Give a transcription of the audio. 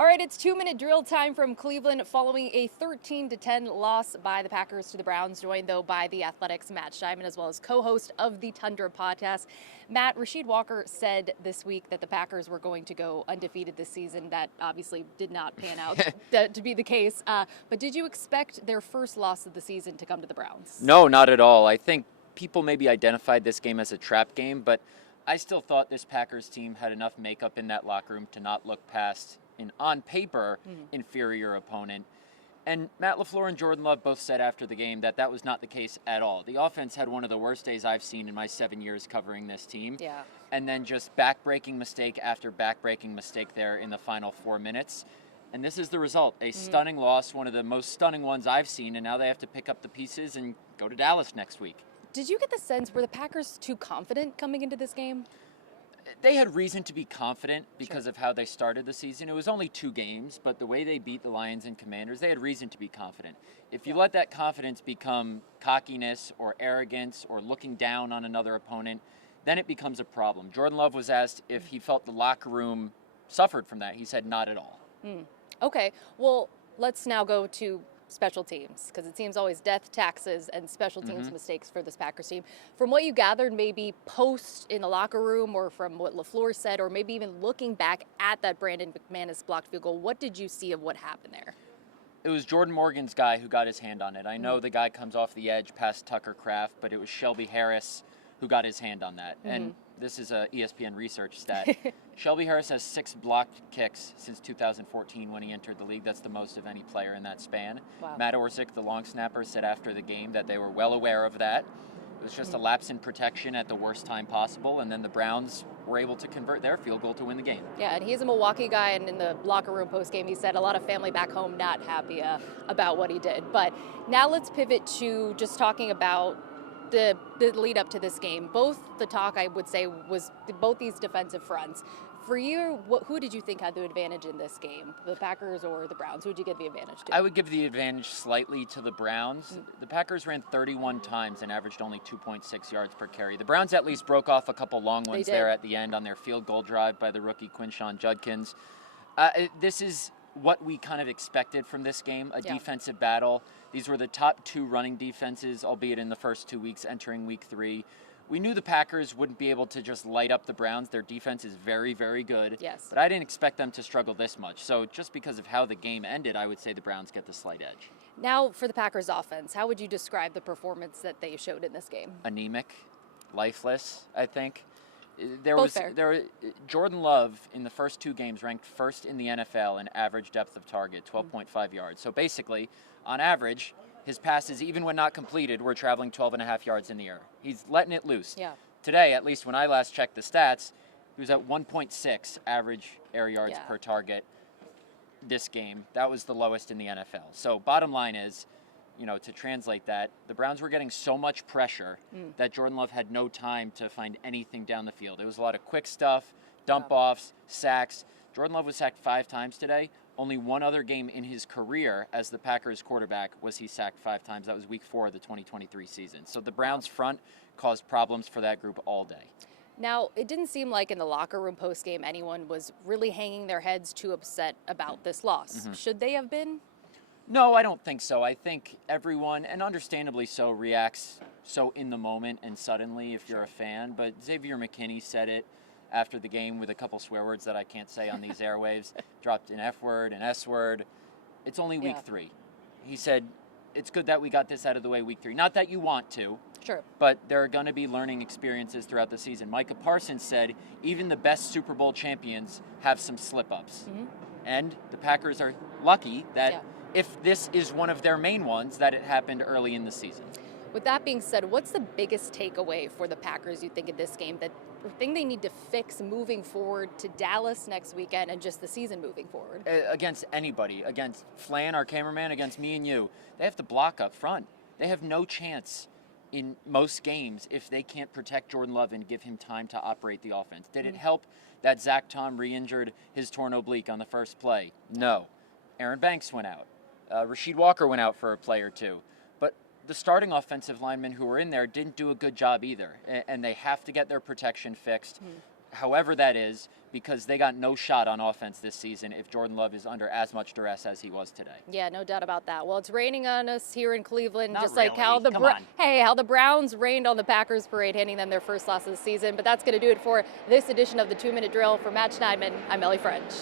All right, it's 2-minute drill time from Cleveland following a 13-10 loss by the Packers to the Browns, joined though by the Athletics' Matt Schneidman, as well as co-host of the Tundra podcast. Matt, Rasheed Walker said this week that the Packers were going to go undefeated this season. That obviously did not pan out to be the case. But did you expect their first loss of the season to come to the Browns? No, not at all. I think people maybe identified this game as a trap game, but I still thought this Packers team had enough makeup in that locker room to not look past an, on paper, inferior opponent. And Matt LaFleur and Jordan Love both said after the game that that was not the case at all. The offense had one of the worst days I've seen in my 7 years covering this team. Yeah. And then just back-breaking mistake after back-breaking mistake there in the final 4 minutes. And this is the result. A stunning loss, one of the most stunning ones I've seen, and now they have to pick up the pieces and go to Dallas next week. Did you get the sense, were the Packers too confident coming into this game? They had reason to be confident because of how they started the season. It was only 2 games, but the way they beat the Lions and Commanders, they had reason to be confident. If you let that confidence become cockiness or arrogance or looking down on another opponent, then it becomes a problem. Jordan Love was asked if he felt the locker room suffered from that. He said not at all. Okay, well, let's now go to special teams, because it seems always death, taxes, and special teams mistakes for this Packers team. From what you gathered, maybe post in the locker room, or from what LaFleur said, or maybe even looking back at that Brandon McManus blocked field goal, what did you see of what happened there? It was Jordan Morgan's guy who got his hand on it. I know the guy comes off the edge past Tucker Kraft, but it was Shelby Harris who got his hand on that. And this is a ESPN research stat. Shelby Harris has 6 blocked kicks since 2014 when he entered the league. That's the most of any player in that span. Wow. Matt Orsick, the long snapper, said after the game that they were well aware of that. It was just a lapse in protection at the worst time possible, and then the Browns were able to convert their field goal to win the game. Yeah, and he's a Milwaukee guy, and in the locker room post-game, he said a lot of family back home not happy about what he did. But now let's pivot to just talking about the lead up to this game. Both the talk, I would say, was both these defensive fronts. For you, who did you think had the advantage in this game? The Packers or the Browns? Who would you give the advantage to? I would give the advantage slightly to the Browns. The Packers ran 31 times and averaged only 2.6 yards per carry. The Browns at least broke off a couple long ones there at the end on their field goal drive by the rookie Quinshon Judkins. This is what we kind of expected from this game, a defensive battle. These were the top 2 running defenses, albeit in the first 2 weeks entering week 3. We knew the Packers wouldn't be able to just light up the Browns. Their defense is very, very good. Yes. But I didn't expect them to struggle this much. So just because of how the game ended, I would say the Browns get the slight edge. Now for the Packers offense, how would you describe the performance that they showed in this game? Anemic, lifeless, I think. Jordan Love in the first 2 games ranked first in the NFL in average depth of target, 12.5 yards. So basically, on average, his passes, even when not completed, were traveling 12.5 yards in the air. He's letting it loose. Yeah. Today, at least when I last checked the stats, he was at 1.6 average air yards per target this game. That was the lowest in the NFL. So bottom line is, to translate that, the Browns were getting so much pressure that Jordan Love had no time to find anything down the field. It was a lot of quick stuff, dump-offs, sacks. Jordan Love was sacked 5 times today. Only one other game in his career as the Packers quarterback was he sacked 5 times. That was week 4 of the 2023 season. So the Browns front caused problems for that group all day. Now, it didn't seem like in the locker room post-game anyone was really hanging their heads too upset about this loss. Should they have been? No, I don't think so. I think everyone, and understandably so, reacts so in the moment and suddenly if you're a fan. But Xavier McKinney said it after the game with a couple swear words that I can't say on these airwaves. Dropped an F word, an S word. It's only week 3. He said, it's good that we got this out of the way week 3. Not that you want to. Sure. But there are going to be learning experiences throughout the season. Micah Parsons said even the best Super Bowl champions have some slip-ups. And the Packers are lucky that if this is one of their main ones, that it happened early in the season. With that being said, what's the biggest takeaway for the Packers, you think, in this game, that the thing they need to fix moving forward to Dallas next weekend and just the season moving forward? Against anybody, against Flan, our cameraman, against me and you, they have to block up front. They have no chance in most games if they can't protect Jordan Love and give him time to operate the offense. Did it help that Zach Tom re-injured his torn oblique on the first play? No. Aaron Banks went out. Rasheed Walker went out for a play or 2. But the starting offensive linemen who were in there didn't do a good job either. And they have to get their protection fixed. However that is, because they got no shot on offense this season if Jordan Love is under as much duress as he was today. Yeah, no doubt about that. Well, it's raining on us here in Cleveland, Not just like how really. how the Browns rained on the Packers parade, handing them their first loss of the season. But that's going to do it for this edition of the 2-Minute Drill. For Matt Schneidman, I'm Ellie French.